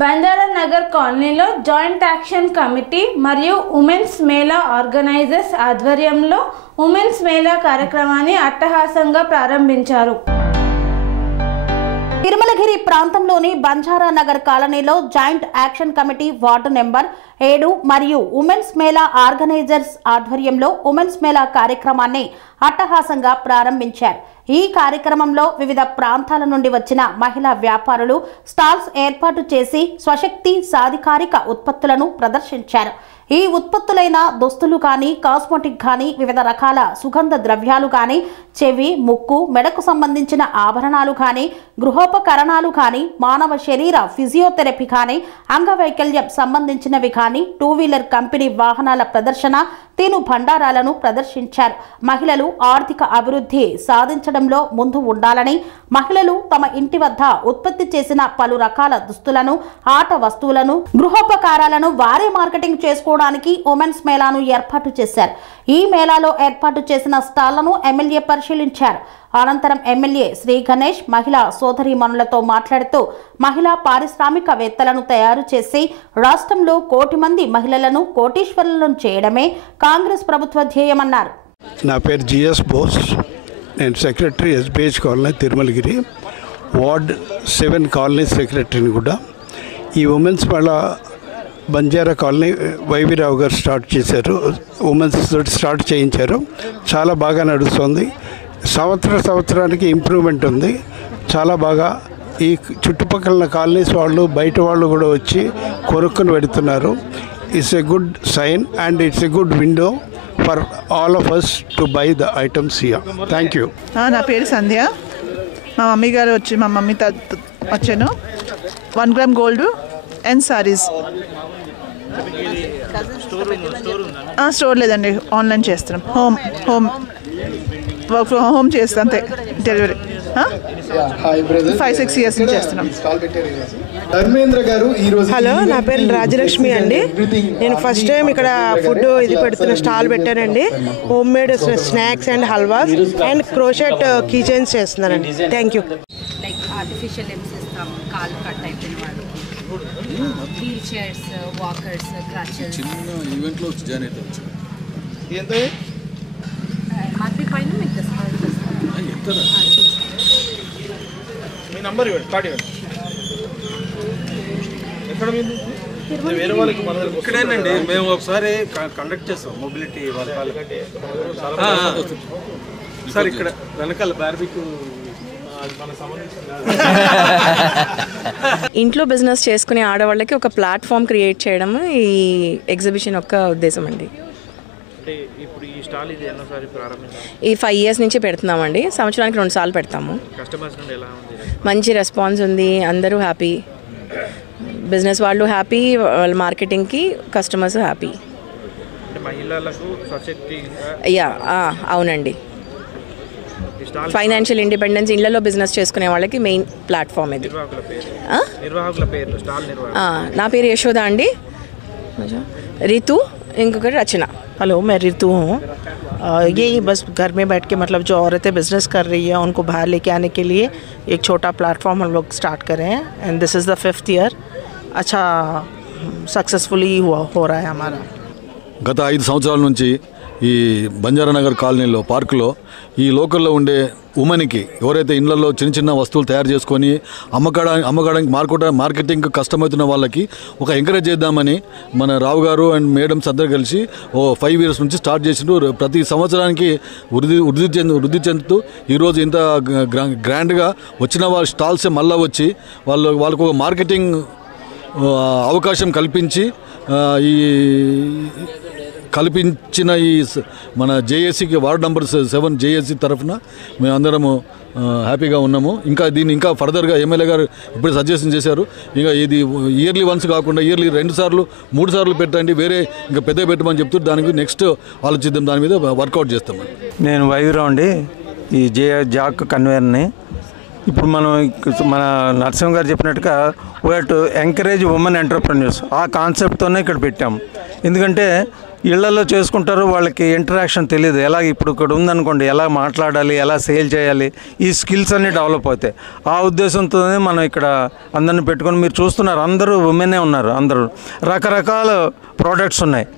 బంజారా నగర్ కాలనీలో joint action committee మరియు women's Mela organisers ఆధ్వర్యంలో ఉమెన్స్ మేళా కార్యక్రమాన్ని అట్టహాసంగా ప్రారంభించారు. తిరుమలగిరి ప్రాంతంలోని బంజారా నగర్ కాలనీలో joint action committee ward number 7 మరియు ఉమెన్స్ మేళా ఆర్గనైజర్స్ ఆధ్వర్యంలో ఉమెన్స్ మేళా కార్యక్రమాన్ని అట్టహాసంగా ప్రారంభించారు. ఈ కార్యక్రమంలో వివిధ ప్రాంతాల నుండి వచ్చిన మహిళా వ్యాపారులు స్టాల్స్ ఏర్పాటు చేసి స్వశక్తి సాధికారిక ఉత్పత్తులను ప్రదర్శించారు. ఈ ఉత్పత్తులైన దుస్తులు కానీ, కాస్మెటిక్ కానీ, వివిధ రకాల సుగంధ ద్రవ్యాలు కానీ, చెవి, ముక్కు, మెడకు సంబంధించిన ఆభరణాలు కానీ, గృహోపకరణాలు కానీ, మానవ శరీర ఫిజియోథెరపీ కానీ, అంగవైకల్యం సంబంధించినవి కానీ, 2 వీలర్ కంపెనీ వాహనాల ప్రదర్శన, తిను భండారాలను ప్రదర్శించారు. మహిళలు ఆర్థిక అభివృద్ధి సాధించడంలో ముందు ఉండాలని, మహిళలు తమ ఇంటి వద్ద ఉత్పత్తి చేసిన పలు రకాల దుస్తులను, ఆట వస్తువులను, గృహోపకారాలను వారే మార్కెటింగ్ చేసుకోవడానికి ఉమెన్స్ మేళాను ఏర్పాటు చేశారు. ఈ మేళాలో ఏర్పాటు చేసిన స్టాళ్లను ఎమ్మెల్యే పరిశీలించారు. అనంతరం ఎమ్మెల్యే శ్రీ గణేష్ మహిళా సోదరీమణులతో మాట్లాడుతూ మహిళా పారిశ్రామికవేత్తలను తయారు చేసి రాష్ట్రంలో 1 కోటి మంది మహిళలను కోటీశ్వరులను చేయడమే కాంగ్రెస్ ప్రభుత్వ ధ్యేయమన్నారు. నా పేరు జిఎస్ బోస్. నేను secretary SBH colony Tirumalagiri ward 7 colony సెక్రటరీని కూడా. ఈ ఉమెన్స్ మేళా బంజారా కాలనీ వైవిరావు గారు స్టార్ట్ చేశారు. ఉమెన్స్ తోటి స్టార్ట్ చేయించారు. చాలా బాగా నడుస్తుంది. సంవత్సరానికి ఇంప్రూవ్మెంట్ ఉంది. చాలా బాగా ఈ చుట్టుపక్కల కాలనీస్ వాళ్ళు, బయట వాళ్ళు కూడా వచ్చి కొనుక్కొని పెడుతున్నారు. It's a good sign and it's a good window for all of us to buy the items here. Thank you. నా పేరు సంధ్య. మా మమ్మీ గారు వచ్చి మా మమ్మీ వచ్చాను 1 gram gold and saris. Store లేదండి, ఆన్లైన్ చేస్తున్నాం. హోమ్ వర్క్ ఫ్రమ్ హోమ్ చేస్తాం అంతే. డెలివరీ 5-6 ఇయర్స్ నుంచి చేస్తున్నాం. హలో, నా పేరు రాజలక్ష్మి అండి. నేను ఫస్ట్ టైం ఇక్కడ ఫుడ్ ఇది పెడుతున్న స్టాల్ పెట్టానండి. Home made snacks and halwas and crochet keychains చేస్తున్నానండి. Thank you. Like artificial limbs ఇస్తాం, కాలు కట్ అయిపోయిన వాళ్ళకి, వీల్ చైర్స్, వాకర్స్, క్రచెస్. ఈవెంట్లో వచ్చి జాయిన్ అయితే ఎంఆర్పీ పైన మీకు డిస్కౌంట్ ఇక్కడేనండి. మేము ఒకసారి కండక్ట్ చేస్తాం మొబిలిటీ సార్. ఇక్కడ వెనకాల బార్బిక్యూ ఇంట్లో బిజినెస్ చేసుకునే ఆడవాళ్ళకి ఒక ప్లాట్ఫామ్ క్రియేట్ చేయడం ఈ ఎగ్జిబిషన్ యొక్క ఉద్దేశం అండి. ఈ 5 ఇయర్స్ నుంచి పెడుతున్నామండి. సంవత్సరానికి 2 సార్లు పెడతాము. మంచి రెస్పాన్స్ ఉంది. అందరూ హ్యాపీ, బిజినెస్ వాళ్ళు హ్యాపీ, వాళ్ళ మార్కెటింగ్కి కస్టమర్స్ హ్యాపీ. యా, అవునండి. ఫైనాన్షియల్ ఇండిపెండెన్స్, ఇళ్లలో బిజినెస్ చేసుకునే వాళ్ళకి మెయిన్ ప్లాట్ఫామ్ ఇది. నా పేరు యశోద అండి. రితు, ఇంకొకటి రచన. हेलो, मैं रितु हूँ. यही बस घर में बैठ के मतलब जो औरतें बिजनेस कर रही है उनको बाहर लेके आने के लिए एक छोटा प्लेटफॉर्म हम लोग स्टार्ट कर रहे हैं and this is the 5th year. अच्छा सक्सेसफुली हो रहा है हमारा. గత 5 సంవత్సరాల నుంచి ఈ బంజారా నగర్ కాలనీలో పార్కులో ఈ లోకల్లో ఉండే ఉమెన్కి ఎవరైతే ఇళ్లలో చిన్న వస్తువులు తయారు చేసుకొని అమ్మకానికి మార్కెటింగ్ కష్టమవుతున్న వాళ్ళకి ఒక ఎంకరేజ్ చేద్దామని మన రావు గారు అండ్ మేడమ్స్ అందరూ కలిసి 5 ఇయర్స్ నుంచి స్టార్ట్ చేసిండ్రు. ప్రతి సంవత్సరానికి వృద్ధి చెందుతూ ఈరోజు ఇంత గ్రాండ్గా వచ్చిన వాళ్ళ స్టాల్సే మళ్ళీ వచ్చి వాళ్ళకు ఒక మార్కెటింగ్ అవకాశం కల్పించిన ఈ మన జేఏసీకి వార్డ్ నెంబర్ 7 జేఏసీ తరఫున మేమందరము హ్యాపీగా ఉన్నాము. ఇంకా ఫర్దర్గా ఎమ్మెల్యే గారు ఇప్పుడు సజెషన్ చేశారు. ఇంకా ఇది ఇయర్లీ వన్స్ కాకుండా ఇయర్లీ 2 సార్లు 3 సార్లు పెట్టండి, వేరే ఇంకా పెద్ద పెట్టమని చెప్తారు. దానికి నెక్స్ట్ ఆలోచిద్దాం, దాని మీద వర్కౌట్ చేస్తామని. నేను వైవిరావు అండి, ఈ జాక్ కన్వేర్ని. ఇప్పుడు మన నరసింహ గారు చెప్పినట్టుగా we to encourage women entrepreneurs, ఆ కాన్సెప్ట్తోనే ఇక్కడ పెట్టాము. ఎందుకంటే ఇళ్లలో చేసుకుంటారు, వాళ్ళకి ఇంటరాక్షన్ తెలియదు. ఎలా ఇప్పుడు ఇక్కడ ఉందనుకోండి, ఎలా మాట్లాడాలి, ఎలా సేల్ చేయాలి, ఈ స్కిల్స్ అన్నీ డెవలప్ అవుతాయి. ఆ ఉద్దేశంతోనే మనం ఇక్కడ అందరిని పెట్టుకొని, మీరు చూస్తున్నారు అందరూ ఉమెనే ఉన్నారు, అందరూ రకరకాల ప్రోడక్ట్స్ ఉన్నాయి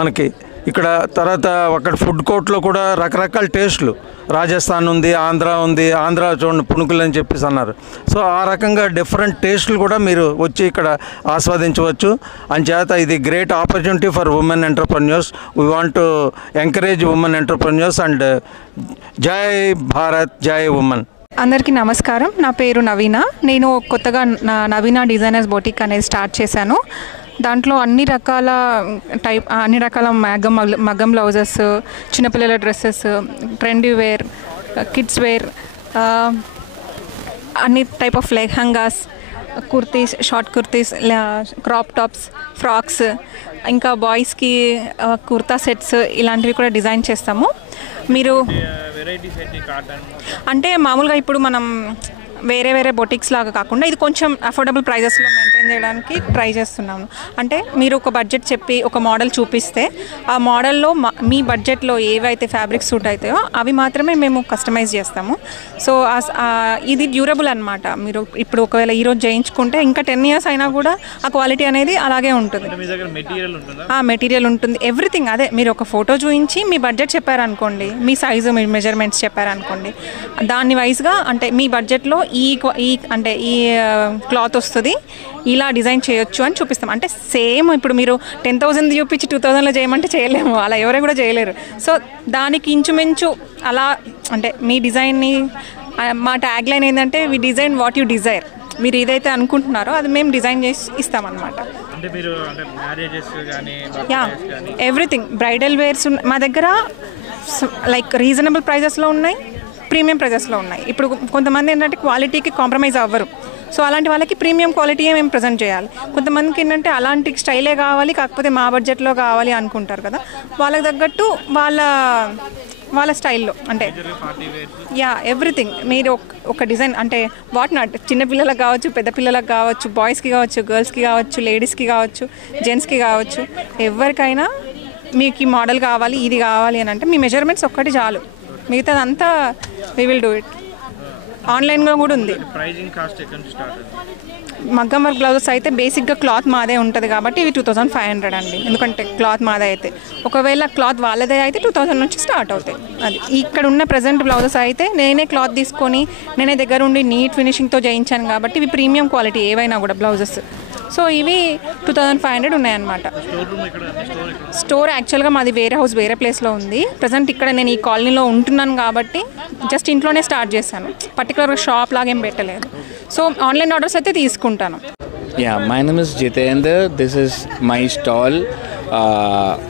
మనకి ఇక్కడ. తర్వాత అక్కడ ఫుడ్ కోర్ట్లో కూడా రకరకాల టేస్ట్లు, రాజస్థాన్ ఉంది, ఆంధ్ర ఉంది, ఆంధ్ర చూడండి పునుకులు అని చెప్పేసి అన్నారు. సో ఆ రకంగా డిఫరెంట్ టేస్ట్లు కూడా మీరు వచ్చి ఇక్కడ ఆస్వాదించవచ్చు. అంచేత ఇది great opportunity for women entrepreneurs. We want to encourage women entrepreneurs and జై భారత్, జై ఉమెన్. అందరికీ నమస్కారం. నా పేరు నవీన. నేను కొత్తగా నవీన డిజైనర్స్ బొటిక్ అనేది స్టార్ట్ చేశాను. దాంట్లో అన్ని రకాల మగ్గం బ్లౌజెస్, చిన్నపిల్లల dresses, trendy wear, kids wear, అన్ని type of lehengas, kurtis, short kurtis, crop tops, frocks, ఇంకా బాయ్స్కి కుర్తా సెట్స్ ఇలాంటివి కూడా డిజైన్ చేస్తాము. మీరు అంటే మామూలుగా ఇప్పుడు మనం వేరే వేరే బొటిక్స్ లాగా కాకుండా ఇది కొంచెం అఫోర్డబుల్ ప్రైజెస్లో మెయింటైన్ చేయడానికి ట్రై చేస్తున్నాము. అంటే మీరు ఒక బడ్జెట్ చెప్పి ఒక మోడల్ చూపిస్తే ఆ మోడల్లో మీ బడ్జెట్లో ఏవైతే ఫ్యాబ్రిక్స్ సూట్ అవుతాయో అవి మాత్రమే మేము కస్టమైజ్ చేస్తాము. సో ఇది డ్యూరబుల్ అనమాట. మీరు ఇప్పుడు ఒకవేళ ఈరోజు చేయించుకుంటే ఇంకా 10 years అయినా కూడా ఆ క్వాలిటీ అనేది అలాగే ఉంటుంది. మెటీరియల్ ఉంటుంది, ఎవ్రీథింగ్. అదే మీరు ఒక ఫోటో చూపించి మీ బడ్జెట్ చెప్పారనుకోండి, మీ సైజు, మీ మెజర్మెంట్స్ చెప్పారనుకోండి, దాని వైజ్గా అంటే మీ బడ్జెట్లో ఈ క్లాత్ వస్తుంది, ఇలా డిజైన్ చేయొచ్చు అని చూపిస్తాం. అంటే సేమ్ ఇప్పుడు మీరు 10,000 చూపించి 2,000లో చేయమంటే చేయలేము, అలా ఎవరు కూడా చేయలేరు. సో దానికి ఇంచుమించు అలా అంటే మీ డిజైన్ని, మా ట్యాగ్ లైన్ ఏంటంటే we design what you desire. మీరు ఏదైతే అనుకుంటున్నారో అది మేము డిజైన్ చేసి ఇస్తామన్నమాట. ఎవ్రీథింగ్ బ్రైడల్ వేర్స్ మా దగ్గర లైక్ రీజనబుల్ ప్రైజెస్లో ఉన్నాయి, ప్రీమియం ప్రైజెస్లో ఉన్నాయి. ఇప్పుడు కొంతమంది ఏంటంటే క్వాలిటీకి కాంప్రమైజ్ అవ్వరు. సో అలాంటి వాళ్ళకి ప్రీమియం క్వాలిటీయే మేము ప్రజెంట్ చేయాలి. కొంతమందికి ఏంటంటే అలాంటి స్టైలే కావాలి, కాకపోతే మా బడ్జెట్లో కావాలి అనుకుంటారు కదా, వాళ్ళకి తగ్గట్టు వాళ్ళ స్టైల్లో అంటే ఎవ్రీథింగ్. మీరు ఒక డిజైన్ అంటే వాట్ నాట్, చిన్నపిల్లలకు కావచ్చు, పెద్ద పిల్లలకు కావచ్చు, బాయ్స్కి కావచ్చు, గర్ల్స్కి కావచ్చు, లేడీస్కి కావచ్చు, జెంట్స్కి కావచ్చు, ఎవరికైనా మీకు ఈ మోడల్ కావాలి, ఇది కావాలి అని అంటే మీ మెజర్మెంట్స్ ఒక్కటి చాలు, మిగతాదంతా వీ విల్ డూ ఇట్. ఆన్లైన్లో కూడా ఉంది. మగ్గం వర్క్ బ్లౌజెస్ అయితే బేసిక్గా క్లాత్ మాదే ఉంటుంది కాబట్టి ఇవి 2,500 అండి. ఎందుకంటే క్లాత్ మాదే అయితే, ఒకవేళ క్లాత్ వాళ్ళదే అయితే 2,000 నుంచి స్టార్ట్ అవుతాయి. అది ఇక్కడ ఉన్న ప్రజెంట్ బ్లౌజెస్ అయితే నేనే క్లాత్ తీసుకొని నేనే దగ్గర ఉండి నీట్ ఫినిషింగ్తో చేయించాను కాబట్టి ఇవి ప్రీమియం క్వాలిటీ ఏవైనా కూడా బ్లౌజెస్. సో ఇవి 2,500 ఉన్నాయన్నమాట. స్టోర్ యాక్చువల్గా మాది వేరే హౌస్ వేరే ప్లేస్లో ఉంది. ప్రజెంట్ ఇక్కడ నేను ఈ కాలనీలో ఉంటున్నాను కాబట్టి జస్ట్ ఇంట్లోనే స్టార్ట్ చేశాను, పర్టికులర్గా షాప్ లాగా ఏం పెట్టలేదు. సో ఆన్లైన్ ఆర్డర్స్ అయితే తీసుకుంటాను. My name is Jitendra. This is my stall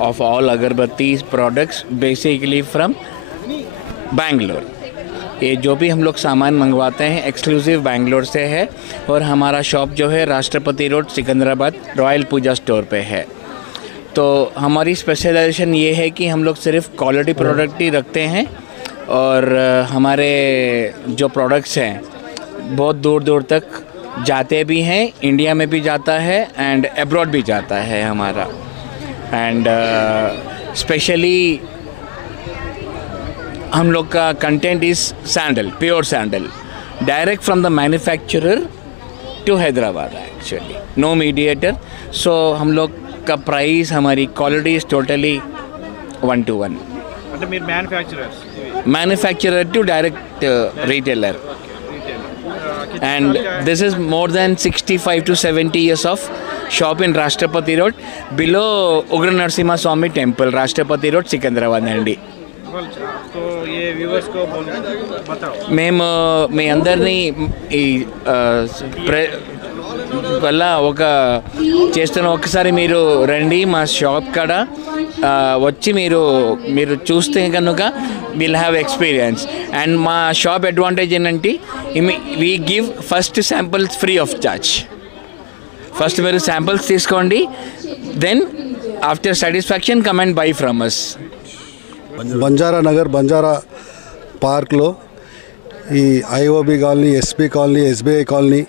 of all Agarbatti products basically from Bangalore. ये जो भी हम लोग सामान मंगवाते हैं एक्सक्लूसिव बैंगलोर से है और हमारा शॉप जो है राष्ट्रपति रोड सिकंदराबाद रॉयल पूजा स्टोर पे है. तो हमारी स्पेशलाइजेशन ये है कि हम लोग सिर्फ क्वालिटी प्रोडक्ट ही रखते हैं और हमारे जो प्रोडक्ट्स हैं बहुत दूर दूर तक जाते भी हैं, इंडिया में भी जाता है एंड अब्रॉड भी जाता है हमारा. एंड स्पेशली हम लोग का content is sandal, pure sandal, direct from the manufacturer to Hyderabad actually, no mediator. So हम लोग का प्राइस, हमारी quality is totally 1-to-1. Manufacturer to direct retailer. And this is more than 65 to 70 years of shop in Rashtrapati Road below Ugra Narasimha Swami Temple, Rashtrapati Road, Sikandrabad Nandi. तो ये viewers को बताओ. మేము మీ అందరినీ ఈ వల్ల ఒక చేస్తున్న ఒకసారి మీరు రండి మా షాప్ కాడ వచ్చి మీరు చూస్తే కనుక విల్ హ్యావ్ ఎక్స్పీరియన్స్. అండ్ మా షాప్ అడ్వాంటేజ్ ఏంటంటే we give first samples free of charge. First మీరు శాంపిల్స్ తీసుకోండి, then after satisfaction come and buy from us. Banjara Nagar, Banjara పార్క్లో ఈ IOB colony, SB colony, SBI colony,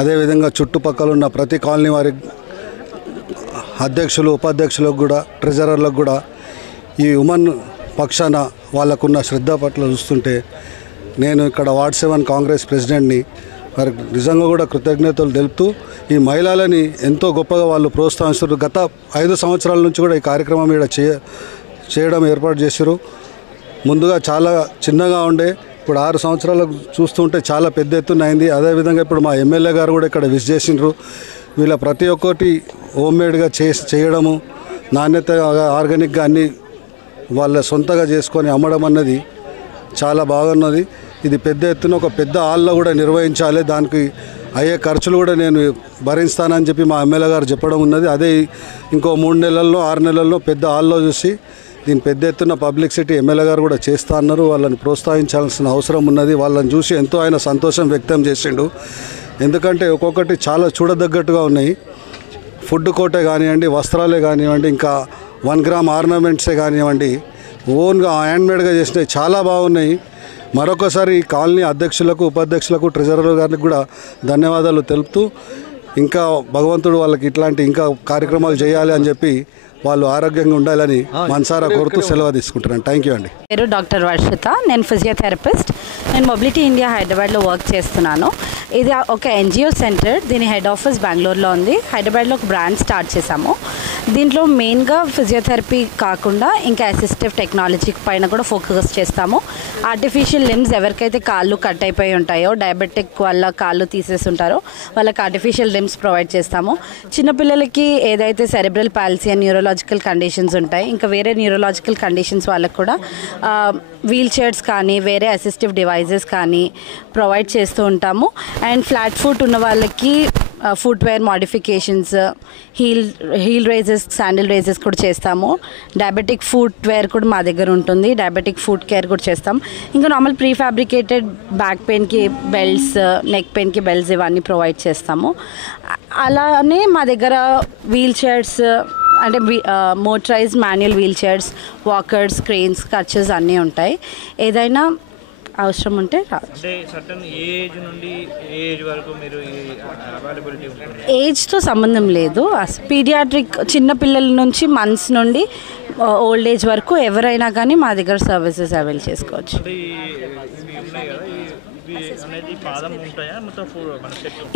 అదేవిధంగా చుట్టుపక్కల ఉన్న ప్రతి కాలనీ వారికి అధ్యక్షులు ఉపాధ్యక్షులకు కూడా ట్రెజరర్లకు కూడా ఈ ఉమెన్ పక్షాన వాళ్ళకున్న శ్రద్ధ పట్ల చూస్తుంటే నేను ఇక్కడ వార్డ్ 7 కాంగ్రెస్ ప్రెసిడెంట్ని వారికి నిజంగా కూడా కృతజ్ఞతలు తెలుపుతూ ఈ మహిళలని ఎంతో గొప్పగా వాళ్ళు ప్రోత్సహిస్తారు. గత 5 సంవత్సరాల నుంచి కూడా ఈ కార్యక్రమం ఇక్కడ చేయడం ఏర్పాటు చేశారు. ముందుగా చాలా చిన్నగా ఉండే ఇప్పుడు 6 సంవత్సరాలకు చూస్తుంటే చాలా పెద్ద ఎత్తున అయింది. అదేవిధంగా ఇప్పుడు మా ఎమ్మెల్యే గారు కూడా ఇక్కడ విజిట్ చేసిండ్రు. వీళ్ళ ప్రతి ఒక్కటి హోమ్మేడ్గా చేయడము, నాణ్యతగా ఆర్గానిక్గా అన్నీ వాళ్ళ సొంతగా చేసుకొని అమ్మడం అన్నది చాలా బాగున్నది. ఇది పెద్ద ఎత్తున ఒక పెద్ద హాల్లో కూడా నిర్వహించాలి. దానికి అయ్యే ఖర్చులు కూడా నేను భరిస్తానని చెప్పి మా ఎమ్మెల్యే గారు చెప్పడం ఉన్నది. అదే ఇంకో 3 నెలల్లో 6 నెలల్లో పెద్ద హాల్లో చూసి దీని పెద్ద ఎత్తున పబ్లిసిటీ ఎమ్మెల్యే గారు కూడా చేస్తా అన్నారు. వాళ్ళని ప్రోత్సహించాల్సిన అవసరం ఉన్నది. వాళ్ళని చూసి ఎంతో ఆయన సంతోషం వ్యక్తం చేసిండు. ఎందుకంటే ఒక్కొక్కటి చాలా చూడదగ్గట్టుగా ఉన్నాయి. ఫుడ్ కోటే కానివ్వండి, వస్త్రాలే కానివ్వండి, ఇంకా 1 గ్రామ్ ఆర్నమెంట్సే కానివ్వండి, ఓన్గా హ్యాండ్మేడ్గా చేసినవి చాలా బాగున్నాయి. మరొకసారి ఈ కాలనీ అధ్యక్షులకు, ఉపాధ్యక్షులకు, ట్రెజరర్ గారికి కూడా ధన్యవాదాలు తెలుపుతూ ఇంకా భగవంతుడు వాళ్ళకి ఇట్లాంటి ఇంకా కార్యక్రమాలు చేయాలి అని చెప్పి వాళ్ళు ఆరోగ్యంగా ఉండాలని మనసారా కోరుతూ సెలవు తీసుకుంటున్నాను. థ్యాంక్ యూ అండి. పేరు డాక్టర్ వర్షిత. నేను ఫిజియోథెరపిస్ట్. నేను మొబిలిటీ ఇండియా హైదరాబాద్లో వర్క్ చేస్తున్నాను. ఇది ఒక ఎన్జిఓ సెంటర్. దీని హెడ్ ఆఫీస్ బెంగళూరులో ఉంది. హైదరాబాద్లో ఒక బ్రాంచ్ స్టార్ట్ చేశాము. దీంట్లో మెయిన్గా ఫిజియోథెరపీ కాకుండా ఇంకా అసిస్టివ్ టెక్నాలజీ పైన కూడా ఫోకస్ చేస్తాము. ఆర్టిఫిషియల్ లిమ్స్ ఎవరికైతే కాళ్ళు కట్ అయిపోయి ఉంటాయో, డయాబెటిక్ వల్ల కాళ్ళు తీసేసి ఉంటారో వాళ్ళకి ఆర్టిఫిషియల్ లిమ్స్ ప్రొవైడ్ చేస్తాము. చిన్నపిల్లలకి ఏదైతే cerebral policy and neurological conditions ఉంటాయి, ఇంకా వేరే న్యూరోలాజికల్ కండిషన్స్ వాళ్ళకు కూడా వీల్ చైర్స్ కానీ వేరే అసిస్టివ్ డివైజెస్ కానీ ప్రొవైడ్ చేస్తూ ఉంటాము. అండ్ ఫ్లాట్ ఫుట్ ఉన్న వాళ్ళకి footwear modifications, heel raises, sandal raises కూడా చేస్తాము. డయాబెటిక్ ఫుట్వేర్ కూడా మా దగ్గర ఉంటుంది. డయాబెటిక్ ఫుట్ కేర్ కూడా చేస్తాం. ఇంకా నార్మల్ ప్రీ ఫ్యాబ్రికేటెడ్ బ్యాక్ పెయిన్కి బెల్ట్స్, నెక్ పెయిన్కి బెల్ట్స్ ఇవన్నీ ప్రొవైడ్ చేస్తాము. అలానే మా దగ్గర వీల్ చైర్స్ అంటే motorised manual wheelchairs, walkers, cranes, crutches అన్నీ ఉంటాయి. ఏదైనా అవసరం ఉంటే ఏజ్తో సంబంధం లేదు. పీడియాట్రిక్ చిన్నపిల్లల నుంచి మంత్స్ నుండి ఓల్డ్ ఏజ్ వరకు ఎవరైనా కానీ మా దగ్గర సర్వీసెస్ అవైల్ చేసుకోవచ్చు.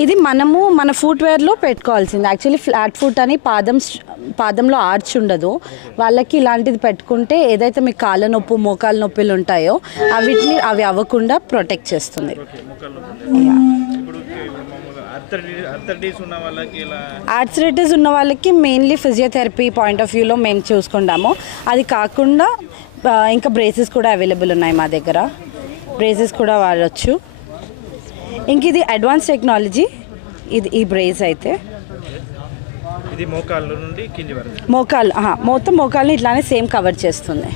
ఇది మనము మన ఫుట్వేర్లో పెట్టుకోవాల్సింది. యాక్చువల్లీ ఫ్లాట్ ఫుట్ అని పాదంలో ఆర్చ్ ఉండదు. వాళ్ళకి ఇలాంటిది పెట్టుకుంటే ఏదైతే మీకు కాళ్ళ నొప్పి, మోకాళ్ళ నొప్పులు ఉంటాయో అవి అవ్వకుండా ప్రొటెక్ట్ చేస్తుంది. ఆర్థరైటిస్ ఉన్న వాళ్ళకి మెయిన్లీ ఫిజియోథెరపీ పాయింట్ ఆఫ్ వ్యూలో మేము చూసుకుంటాము. అది కాకుండా ఇంకా బ్రేసెస్ కూడా అవైలబుల్ ఉన్నాయి మా దగ్గర. బ్రేసెస్ కూడా వాడచ్చు. ఇంక ఇది అడ్వాన్స్ టెక్నాలజీ. ఈ బ్రేస్ అయితే ఇది మోకాళ్ళ నుండి కింది వరకు మొత్తం మోకాళ్ళని ఇట్లానే సేమ్ కవర్ చేస్తుంది.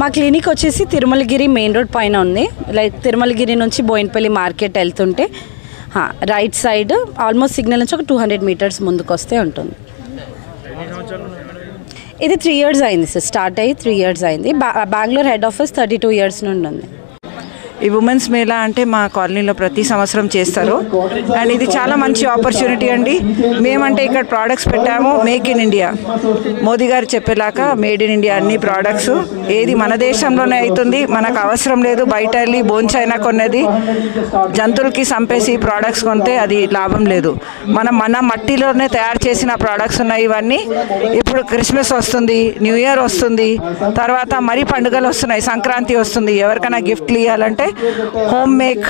మా క్లినిక్ వచ్చేసి తిరుమలగిరి మెయిన్ రోడ్ పైన ఉంది. లైక్ తిరుమలగిరి నుంచి బోయినపల్లి మార్కెట్ వెళ్తుంటే రైట్ సైడ్ ఆల్మోస్ట్ సిగ్నల్ నుంచి ఒక 200 మీటర్స్ ముందుకు వస్తే ఉంటుంది. ఇది 3 years అయింది సార్. స్టార్ట్ అయ్యి 3 years అయింది. బెంగళూరు హెడ్ ఆఫీస్ 32 years నుండి ఉంది. ఈ ఉమెన్స్ మేళా అంటే మా కాలనీలో ప్రతి సంవత్సరం చేస్తారు. అండ్ ఇది చాలా మంచి ఆపర్చునిటీ అండి. మేమంటే ఇక్కడ ప్రోడక్ట్స్ పెట్టాము, make in India. Modi garu చెప్పేలాగా మేడ్ ఇన్ ఇండియా అన్ని ప్రోడక్ట్స్. ఏది మన దేశంలోనే అవుతుంది. మనకు అవసరం లేదు బయట వెళ్ళి బోన్చైనా కొనేది. జంతువులకి చంపేసి ప్రోడక్ట్స్ కొంటే అది లాభం లేదు. మన మట్టిలోనే తయారు చేసిన ప్రోడక్ట్స్ ఉన్నాయి ఇవన్నీ. ఇప్పుడు క్రిస్మస్ వస్తుంది, న్యూ ఇయర్ వస్తుంది, తర్వాత మరీ పండుగలు వస్తున్నాయి, సంక్రాంతి వస్తుంది. ఎవరికైనా గిఫ్ట్లు ఇవ్వాలంటే హోమ్ మేక్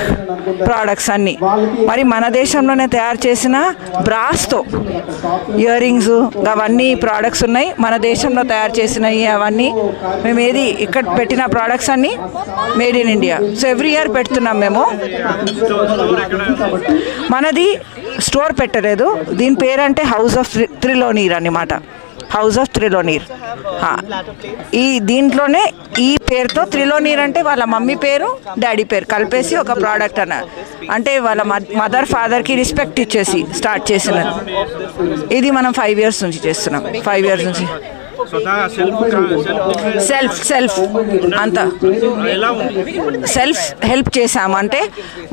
ప్రోడక్ట్స్ అన్నీ మరి మన దేశంలోనే తయారు చేసిన బ్రాస్తో ఇయర్ రింగ్స్ అవన్నీ ప్రోడక్ట్స్ ఉన్నాయి. మన దేశంలో తయారు చేసినవి అవన్నీ మేము ఏది ఇక్కడ పెట్టిన ప్రోడక్ట్స్ అన్నీ made in India. So every year పెడుతున్నాం మేము. మనది స్టోర్ పెట్టలేదు. దీని పేరంటే హౌస్ ఆఫ్ త్రిలోనీర్ అన్నమాట. House of trillionaire. ఈ దీంట్లోనే ఈ పేరుతో త్రిలోనీర్ అంటే వాళ్ళ మమ్మీ పేరు, డాడీ పేరు కలిపేసి ఒక ప్రోడక్ట్ అన్నారు. అంటే వాళ్ళ మదర్ ఫాదర్కి రెస్పెక్ట్ ఇచ్చేసి స్టార్ట్ చేసిన ఇది మనం 5 years నుంచి చేస్తున్నాం. 5 years నుంచి సెల్ఫ్ అంతా సెల్ఫ్ హెల్ప్ చేసాము. అంటే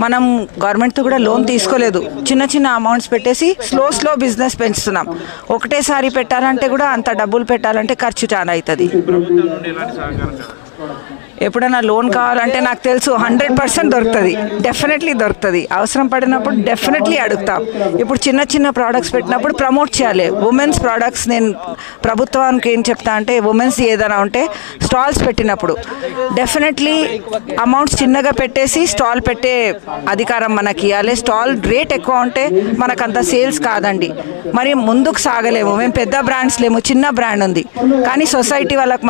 మనం గవర్నమెంట్తో కూడా లోన్ తీసుకోలేదు, చిన్న చిన్న అమౌంట్స్ పెట్టేసి స్లో బిజినెస్ పెంచుతున్నాం. ఒకటేసారి పెట్టాలంటే కూడా అంత డబ్బులు పెట్టాలంటే ఖర్చు చాలా అవుతుంది. ఎప్పుడైనా లోన్ కావాలంటే నాకు తెలుసు 100% దొరుకుతుంది, డెఫినెట్లీ దొరుకుతుంది. అవసరం పడినప్పుడు డెఫినెట్లీ అడుగుతాం. ఇప్పుడు చిన్న ప్రోడక్ట్స్ పెట్టినప్పుడు ప్రమోట్ చేయాలి. ఉమెన్స్ ప్రోడక్ట్స్ నేను ప్రభుత్వానికి ఏం చెప్తా అంటే ఉమెన్స్ ఏదైనా ఉంటే స్టాల్స్ పెట్టినప్పుడు డెఫినెట్లీ అమౌంట్స్ చిన్నగా పెట్టేసి స్టాల్ పెట్టే అధికారం మనకి ఇవ్వాలి. స్టాల్ రేట్ ఎక్కువ ఉంటే మనకంత సేల్స్ కాదండి, మరి ముందుకు సాగలేము. మేము పెద్ద బ్రాండ్స్ లేము, చిన్న బ్రాండ్ ఉంది, కానీ సొసైటీ వాళ్ళకి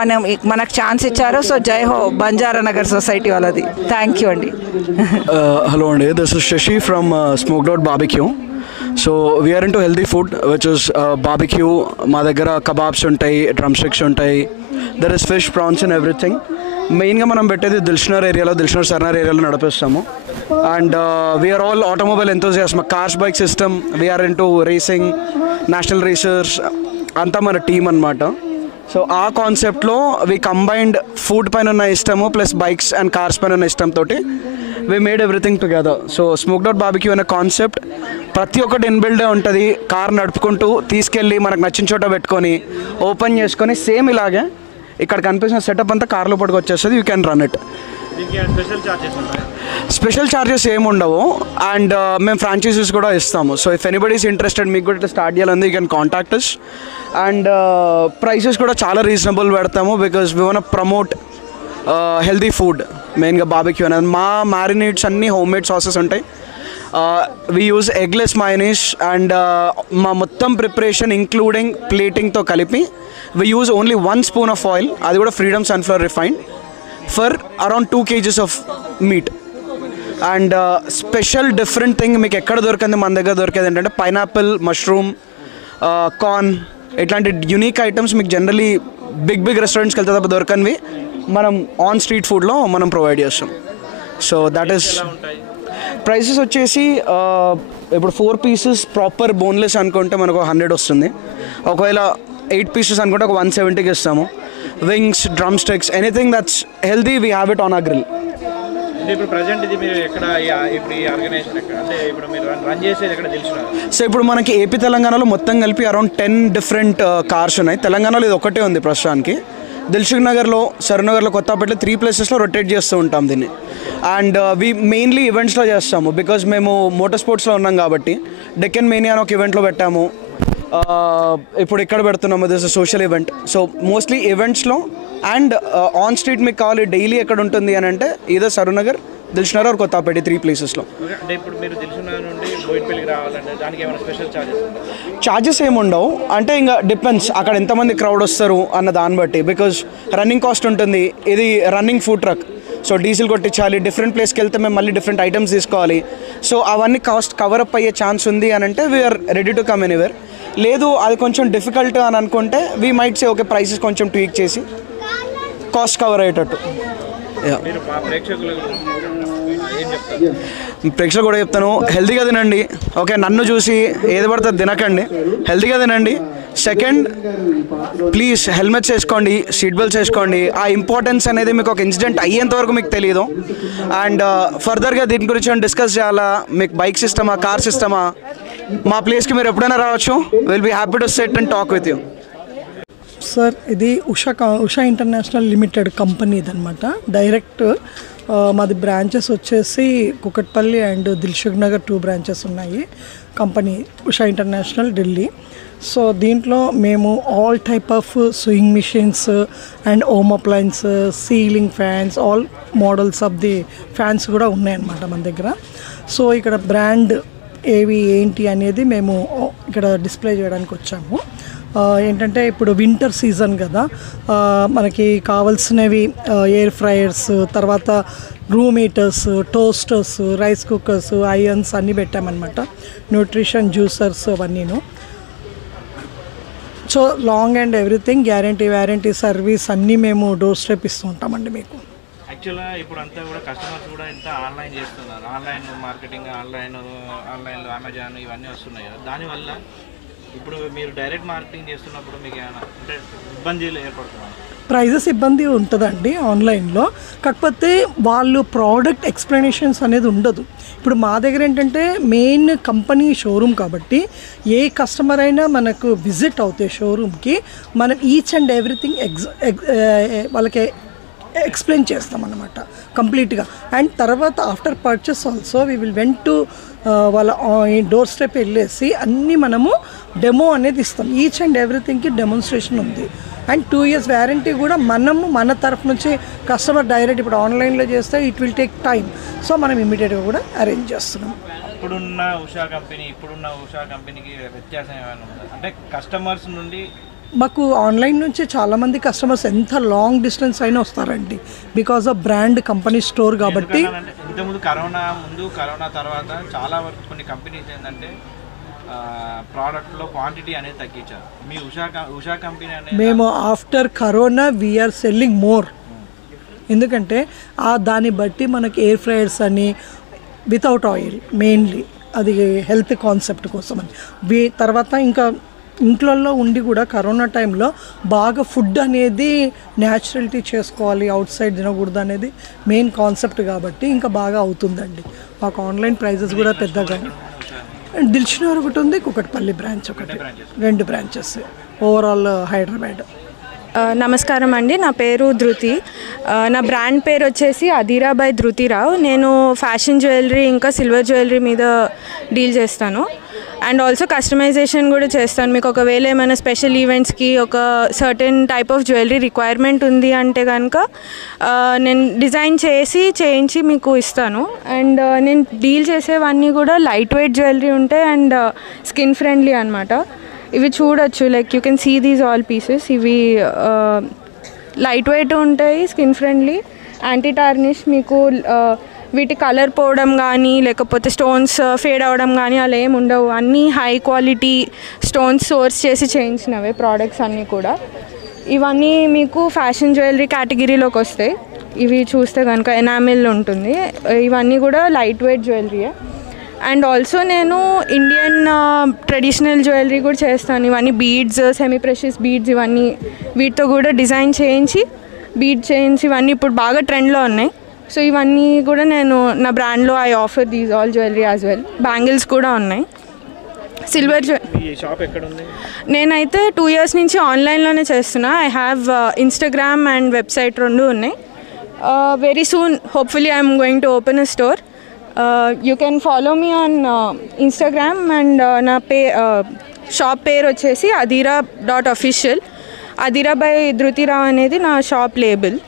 మనకు ఛాన్స్ ఇచ్చారు. సో జై హో బంజారా నగర్ సొసైటీ వాళ్ళది. థ్యాంక్ యూ అండి. హలో అండి, this is Shashi from smoked out barbecue. So we're into healthy food which is barbecue. మా దగ్గర కబాబ్స్ ఉంటాయి, డ్రమ్ స్టిక్స్ ఉంటాయి, there is fish, prawns and everything. మెయిన్గా మనం పెట్టేది దిల్షనర్ ఏరియాలో, దిల్షనర్ సర్నర్ ఏరియాలో నడిపిస్తాము. And we're all automobile enthusiast. మా cars bike system, we're into racing, national racers అంతా మన టీమ్ అనమాట. సో ఆ కాన్సెప్ట్లో వి కంబైన్డ్ ఫుడ్ పైన ఉన్న ఇష్టము ప్లస్ బైక్స్ అండ్ కార్స్ పైన ఉన్న ఇష్టంతో we made everything together. So smoked out barbecue అనే కాన్సెప్ట్ ప్రతి ఒక్కటి ఇన్బిల్డే ఉంటుంది. కార్ నడుపుకుంటూ తీసుకెళ్ళి మనకు నచ్చిన చోట పెట్టుకొని ఓపెన్ చేసుకొని సేమ్ ఇలాగే ఇక్కడ కనిపిస్తున్న సెటప్ అంతా కార్లో పట్టుకు వచ్చేస్తుంది. You can run it. Special charges ఏమి ఉండవు. అండ్ మేము ఫ్రాంచైజీస్ కూడా ఇస్తాము. So if anybody is interested, మీకు కూడా ఇట్లా స్టార్ట్ చేయాలంది, you can contact us. And prices కూడా చాలా రీజనబుల్ పెడతాము because we want promote healthy food. మెయిన్గా బార్బిక్యూ అనేది. మా మ్యారినేట్స్ అన్నీ హోమ్ మేడ్ సాసెస్ ఉంటాయి. We use eggless mayonnaise and మా మొత్తం ప్రిపరేషన్ ఇంక్లూడింగ్ ప్లేటింగ్తో కలిపి we use only 1 spoon of oil, అది కూడా freedom sunflower refined, for around 2 kgs of meat. And special different thing మీకు ఎక్కడ దొరికింది మన దగ్గర దొరికేది ఏంటంటే పైనాపిల్, మష్రూమ్, కార్న్, ఇట్లాంటి యూనిక్ ఐటమ్స్ మీకు జనరలీ బిగ్ రెస్టారెంట్స్కి వెళ్తే తప్ప దొరకనివి మనం ఆన్ స్ట్రీట్ ఫుడ్లో మనం ప్రొవైడ్ చేస్తాం. సో దట్ ఈస్ ప్రైసెస్ వచ్చేసి ఇప్పుడు 4 pieces ప్రాపర్ బోన్లెస్ అనుకుంటే మనకు 100 వస్తుంది. ఒకవేళ 8 pieces అనుకుంటే ఒక 170కి ఇస్తాము. Wings, drum sticks, anything that's healthy we have it on our grill. ఇప్పుడు ప్రజెంట్ ఇది మీరు ఎక్కడ ఇప్పుడు ఈ ఆర్గనైజేషన్ ఎక్కడ, అంటే ఇప్పుడు మీరు రన్ చేసేది ఎక్కడ తెలుసుకున్నారు? సో ఇప్పుడు మనకి ఏపీ తెలంగాణలో మొత్తం కలిపి అరౌండ్ 10 different కార్స్ ఉన్నాయి. తెలంగాణలో ఇది ఒకటే ఉంది ప్రస్తుతానికి. దిల్సుఖ్ నగర్లో, సరూనగర్లో, కొత్తపేటలో 3 places రొటేట్ చేస్తూ ఉంటాం దీన్ని. అండ్ వీ మెయిన్లీ ఈవెంట్స్లో చేస్తాము బికాజ్ మేము మోటార్ స్పోర్ట్స్లో ఉన్నాం కాబట్టి. డెక్కన్ మేనియా అని ఒక ఈవెంట్లో పెట్టాము, ఇప్పుడు ఇక్కడ పెడుతున్నాము. This is social event. So mostly ఈవెంట్స్లో అండ్ ఆన్ స్ట్రీట్ మీకు కావాలి డైలీ ఎక్కడ ఉంటుంది అని అంటే ఇదే సరూనగర్, దిల్సుఖ్ నగర్, కొత్తపేట 3 placesలో. అంటే ఇప్పుడు మీరు దిల్సుఖ్ నగర్ నుండి బోయిన్పల్లికి రావాలంటే దానికి ఏమైనా స్పెషల్ ఛార్జెస్ ఉంటాయి? ఛార్జెస్ ఏమి ఉండవు. అంటే ఇంకా డిపెండ్స్ అక్కడ ఎంతమంది క్రౌడ్ వస్తారు అన్న దాన్ని బట్టి. బికాజ్ రన్నింగ్ కాస్ట్ ఉంటుంది. ఇది running food truck, so diesel కొట్టించాలి. డిఫరెంట్ ప్లేస్కి వెళ్తే మేము మళ్ళీ డిఫరెంట్ ఐటమ్స్ తీసుకోవాలి. సో అవన్నీ కాస్ట్ కవర్ అప్ అయ్యే ఛాన్స్ ఉంది అని అంటే we're ready to come anywhere. లేదు అది కొంచెం డిఫికల్ట్ అని అనుకుంటే we might say okay prices కొంచెం ట్వీక్ చేసి కాస్ట్ కవర్ అయ్యేటట్టు. ప్రేక్షకులు కూడా చెప్తాను, హెల్తీగా తినండి. ఓకే, నన్ను చూసి ఏది పడితే తినకండి, హెల్తీగా తినండి. సెకండ్, ప్లీజ్ హెల్మెట్స్ వేసుకోండి, సీట్ బెల్ట్స్ వేసుకోండి. ఆ ఇంపార్టెన్స్ అనేది మీకు ఒక ఇన్సిడెంట్ అయ్యేంత వరకు మీకు తెలియదు. అండ్ ఫర్దర్గా దీని గురించి డిస్కస్ చేయాలా, మీకు బైక్ సిస్టమా, కార్ సిస్టమా, మా ప్లేస్కి మీరు ఎప్పుడైనా రావచ్చు. Will be happy to sit and talk with you. Sir ఇది ఉషా ఇంటర్నేషనల్ లిమిటెడ్ కంపెనీ అనమాట. డైరెక్ట్ మాది బ్రాంచెస్ వచ్చేసి కుకట్పల్లి అండ్ దిల్సుఖ్ నగర్ 2 branches ఉన్నాయి. Company Usha international Delhi. So దీంట్లో మేము all type of sewing machines and home appliance, ceiling fans, all models of the fans కూడా ఉన్నాయన్నమాట మన దగ్గర. సో ఇక్కడ బ్రాండ్ ఏవి ఏంటి అనేది మేము ఇక్కడ డిస్ప్లే చేయడానికి వచ్చాము. ఏంటంటే ఇప్పుడు వింటర్ సీజన్ కదా, మనకి కావాల్సినవి ఎయిర్ ఫ్రైయర్స్, తర్వాత room heaters, toasters, rice cookers, irons అన్నీ పెట్టామన్నమాట. న్యూట్రిషన్ జ్యూసర్స్ అవన్నీను. So long and everything warranty service అన్నీ మేము డోర్ స్టెప్ ఇస్తూ ఉంటామండి మీకు. యాక్చువల్గా ఇప్పుడు అంతా కూడా కస్టమర్స్ కూడా ఇంత ఆన్లైన్ చేస్తున్నారు. ఆన్లైన్ మార్కెటింగ్, ఆన్లైన్లో అమెజాన్ ఇవన్నీ వస్తున్నాయి కదా, దానివల్ల ఇప్పుడు మీరు డైరెక్ట్ మార్కెటింగ్ చేస్తున్నప్పుడు మీకు ఏమైనా అంటే ఇబ్బందులు ఏర్పడుతున్నాయి? ప్రైజెస్ ఇబ్బంది ఉంటుందండి ఆన్లైన్లో, కాకపోతే వాళ్ళు ప్రోడక్ట్ ఎక్స్ప్లెనేషన్స్ అనేది ఉండదు. ఇప్పుడు మా దగ్గర ఏంటంటే మెయిన్ కంపెనీ షోరూమ్ కాబట్టి ఏ కస్టమర్ అయినా మనకు విజిట్ అవుతే షోరూమ్కి మనం ఈచ్ అండ్ ఎవ్రీథింగ్ వాళ్ళకి ఎక్స్ప్లెయిన్ చేస్తాం అన్నమాట కంప్లీట్గా. అండ్ తర్వాత after purchase also we will went to వాళ్ళ డోర్ స్టెప్ వెళ్ళేసి అన్నీ మనము డెమో అనేది ఇస్తాం. ఈచ్ అండ్ ఎవ్రీథింగ్కి డెమోన్స్ట్రేషన్ ఉంది. అండ్ 2 years వ్యారంటీ కూడా మనము మన తరఫు నుంచి కస్టమర్ డైరెక్ట్ ఇప్పుడు ఆన్లైన్లో చేస్తే it will take time. So మనం ఇమీడియట్గా కూడా అరేంజ్ చేస్తున్నాం. ఇప్పుడున్న ఉషా కంపెనీకి వ్యత్యాసం ఏమైనా ఉందా? అంటే కస్టమర్స్ నుండి మాకు ఆన్లైన్ నుంచి చాలామంది కస్టమర్స్ ఎంత లాంగ్ డిస్టెన్స్ అయినా వస్తారండి, because of brand company store కాబట్టి. ఇంతకుముందు కరోనా తర్వాత చాలా వరకు కొన్ని కంపెనీస్ ఏంటంటే ప్రోడక్ట్లో క్వాంటిటీ అనేది తగ్గించారు. మీ ఉషా కంపెనీ అనేది మేము after corona we are selling more. ఎందుకంటే దాన్ని బట్టి మనకి ఎయిర్ ఫ్రైయర్స్ అని వితౌట్ ఆయిల్ మెయిన్లీ అది హెల్త్ కాన్సెప్ట్ కోసం అని. తర్వాత ఇంకా ఇంట్లో ఉండి కూడా కరోనా టైంలో బాగా ఫుడ్ అనేది న్యాచురలిటీ చేసుకోవాలి, అవుట్ సైడ్ తినకూడదు అనేది మెయిన్ కాన్సెప్ట్ కాబట్టి ఇంకా బాగా అవుతుందండి. మాకు ఆన్లైన్ ప్రైజెస్ కూడా పెద్దగా. దిల్షుక్నగర్ ఒకటి ఉంది, కుకట్పల్లి బ్రాంచ్ ఒకటి, 2 బ్రాంచెస్ ఓవరాల్ హైదరాబాద్. నమస్కారం అండి, నా పేరు ధృతి. నా బ్రాండ్ పేరు వచ్చేసి అధీరా బై ధృతిరావు. నేను ఫ్యాషన్ జ్యువెలరీ ఇంకా సిల్వర్ జ్యువెలరీ మీద డీల్ చేస్తాను. అండ్ ఆల్సో కస్టమైజేషన్ కూడా చేస్తాను. మీకు ఒకవేళ ఏమైనా స్పెషల్ ఈవెంట్స్కి ఒక certain type of jewellery requirement ఉంది అంటే కనుక నేను డిజైన్ చేయించి మీకు ఇస్తాను. అండ్ నేను డీల్ చేసేవన్నీ కూడా లైట్ వెయిట్ జ్యువెలరీ ఉంటాయి అండ్ స్కిన్ ఫ్రెండ్లీ అనమాట. ఇవి చూడొచ్చు, like you can see these all pieces. ఇవి లైట్ వెయిట్ ఉంటాయి, స్కిన్ ఫ్రెండ్లీ, యాంటీ టార్నిష్. మీకు వీటి కలర్ పోవడం కానీ లేకపోతే స్టోన్స్ ఫేడ్ అవ్వడం కానీ అలా ఏమి ఉండవు. అన్నీ హై క్వాలిటీ స్టోన్స్ సోర్స్ చేసి చేయించినవే ప్రోడక్ట్స్ అన్నీ కూడా. ఇవన్నీ మీకు ఫ్యాషన్ జ్యువెలరీ కేటగిరీలోకి వస్తాయి. ఇవి చూస్తే కనుక ఎనామిల్ ఉంటుంది. ఇవన్నీ కూడా లైట్ వెయిట్ జ్యువెలరీయే. అండ్ ఆల్సో నేను ఇండియన్ ట్రెడిషనల్ జ్యువెలరీ కూడా చేస్తాను. ఇవన్నీ బీడ్స్, సెమీ ప్రెషియస్ బీడ్స్, ఇవన్నీ వీటితో కూడా డిజైన్ చేయించి ఇవన్నీ ఇప్పుడు బాగా ట్రెండ్లో ఉన్నాయి. సో ఇవన్నీ కూడా నేను నా బ్రాండ్లో I offer these all jewellery as well. Bangles కూడా ఉన్నాయి. సిల్వర్ షాప్ ఎక్కడ ఉంది? నేనైతే 2 years నుంచి ఆన్లైన్లోనే చేస్తున్నా. I have Instagram and website 2 ఉన్నాయి. Very soon hopefully I'm going to open a store. You can follow me on Instagram. And నా షాప్ పేరు వచ్చేసి adira.official. అధీరా బై ధృతిరావు అనేది నా షాప్ లేబుల్.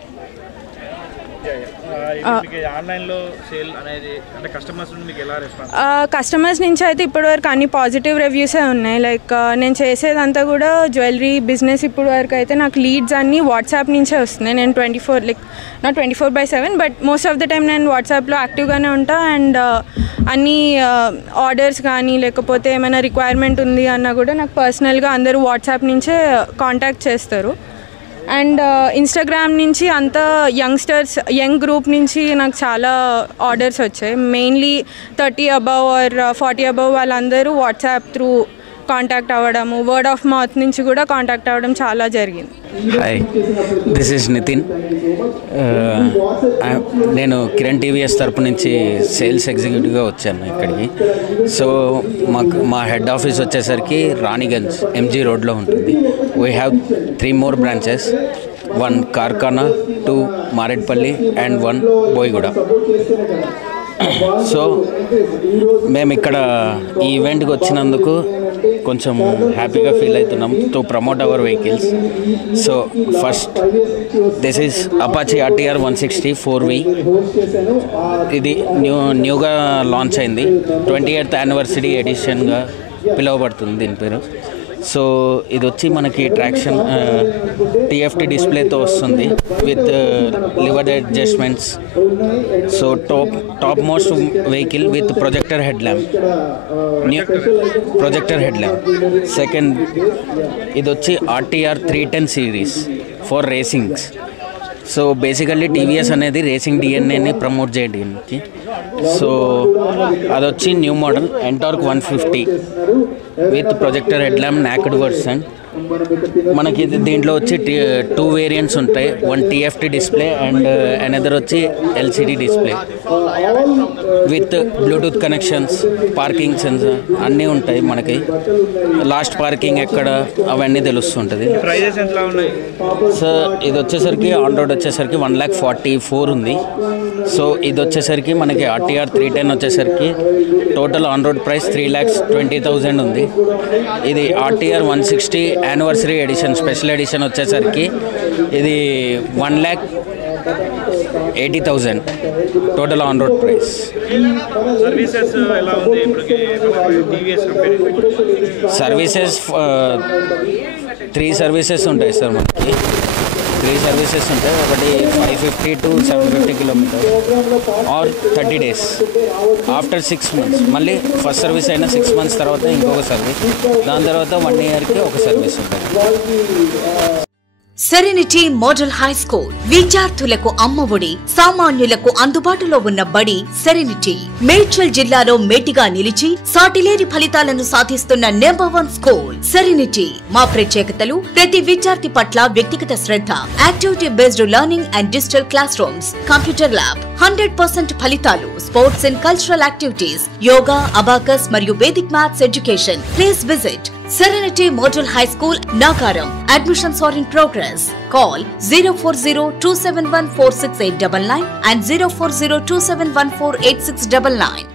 ఆన్లైన్లో సేల్ అనేది అంటే కస్టమర్స్ నుండి మీకు ఎలా రెస్పాన్స్? కస్టమర్స్ నుంచి అయితే ఇప్పటివరకు అన్ని పాజిటివ్ రివ్యూసే ఉన్నాయి. లైక్ నేను చేసేదంతా కూడా జ్యువెలరీ బిజినెస్. ఇప్పటివరకు అయితే నాకు లీడ్స్ అన్నీ వాట్సాప్ నుంచే వస్తున్నాయి. నేను 24/7 but most of the time నేను వాట్సాప్లో యాక్టివ్గానే ఉంటా. అండ్ అన్ని ఆర్డర్స్ కానీ లేకపోతే ఏమైనా రిక్వైర్మెంట్ ఉంది అన్నా కూడా నాకు పర్సనల్గా అందరూ వాట్సాప్ నుంచే కాంటాక్ట్ చేస్తారు. అండ్ ఇన్స్టాగ్రామ్ నుంచి అంతా యంగ్ గ్రూప్ నుంచి నాకు చాలా ఆర్డర్స్ వచ్చాయి. మెయిన్లీ 30 above ఆర్ 40 above వాళ్ళందరూ వాట్సాప్ త్రూ కాంటాక్ట్ అవ్వడము, వర్డ్ ఆఫ్ మౌత్ నుంచి కూడా కాంటాక్ట్ అవ్వడం చాలా జరిగింది. Hi, this is Nitin. నేను కిరణ్ టీవీఎస్ తరపు నుంచి సేల్స్ ఎగ్జిక్యూటివ్గా వచ్చాను ఇక్కడికి. సో మా హెడ్ ఆఫీస్ వచ్చేసరికి రాణిగంజ్ ఎంజీ రోడ్లో ఉంటుంది. We have 3 more branches, 1 కార్ఖానా, 2 Marredpally and 1 Boiguda. So మేము ఇక్కడ ఈ ఈవెంట్కి వచ్చినందుకు కొంచెం హ్యాపీగా ఫీల్ అవుతున్నాం to promote hour vehicles. So first this is Apache RTR 160 4V. ఇది న్యూగా లాంచ్ అయింది. 28th anniversary ఎడిషన్గా పిలువబడుతుంది దీని పేరు. సో ఇది వచ్చి మనకి ట్రాక్షన్ TFT డిస్ప్లేతో వస్తుంది with lever adjustments. So top most vehicle with projector head lamp. Second ఇది వచ్చి RTR 310 series for racings. So basically TVS అనేది రేసింగ్ డిఎన్ఏని ప్రమోట్ చేయడానికి సో అదొచ్చి new model Ntorq 150 with projector head lamp naked version. మనకి దీంట్లో వచ్చి 2 variants ఉంటాయి. One TFT display and another వచ్చి LCD display with Bluetooth connections, parking sensor అన్నీ ఉంటాయి. మనకి లాస్ట్ పార్కింగ్ ఎక్కడ అవన్నీ తెలుస్తుంటుంది. సార్ ఇది వచ్చేసరికి ఆన్ రోడ్ వచ్చేసరికి 1,44,000 ఉంది. సో ఇది వచ్చేసరికి మనకి RTR 310 వచ్చేసరికి టోటల్ ఆన్ రోడ్ ప్రైస్ 3,20,000 ఉంది. ఇది RTR 160 anniversary edition special edition వచ్చేసరికి ఇది 1,80,000 total on road price. Services 3 services ఉంటాయి సార్. మనకి 3 సర్వీసెస్ ఉంటాయి. ఒకటి 550 to 750 kilometres or 30 days. After 6 months మళ్ళీ ఫస్ట్ సర్వీస్ అయినా 6 months తర్వాత ఇంకొక సర్వీస్, దాని తర్వాత 1 yearకి ఒక సర్వీస్ ఉంటుంది. సెరెనిటీ మోడల్ హై స్కూల్ విద్యార్థులకు అమ్మఒడి, సామాన్యులకు అందుబాటులో ఉన్న బడి సెరెనిటీ. మేడ్చల్ జిల్లాలో మేటిగా నిలిచి సాటిలేని ఫలితాలను సాధిస్తున్న #1 స్కూల్ సెరెనిటీ. మా ప్రత్యేకతలు ప్రతి విద్యార్థి పట్ల వ్యక్తిగత శ్రద్ధ, activity based learning and digital classrooms, computer lab, 100% ఫలితాలు, sports and cultural activities, yoga, abacus మరియు Vedic maths education. Please visit Serenity Model High School, Nagaram. Admissions are in progress. Call 040-271-46899 and 040-271-48699.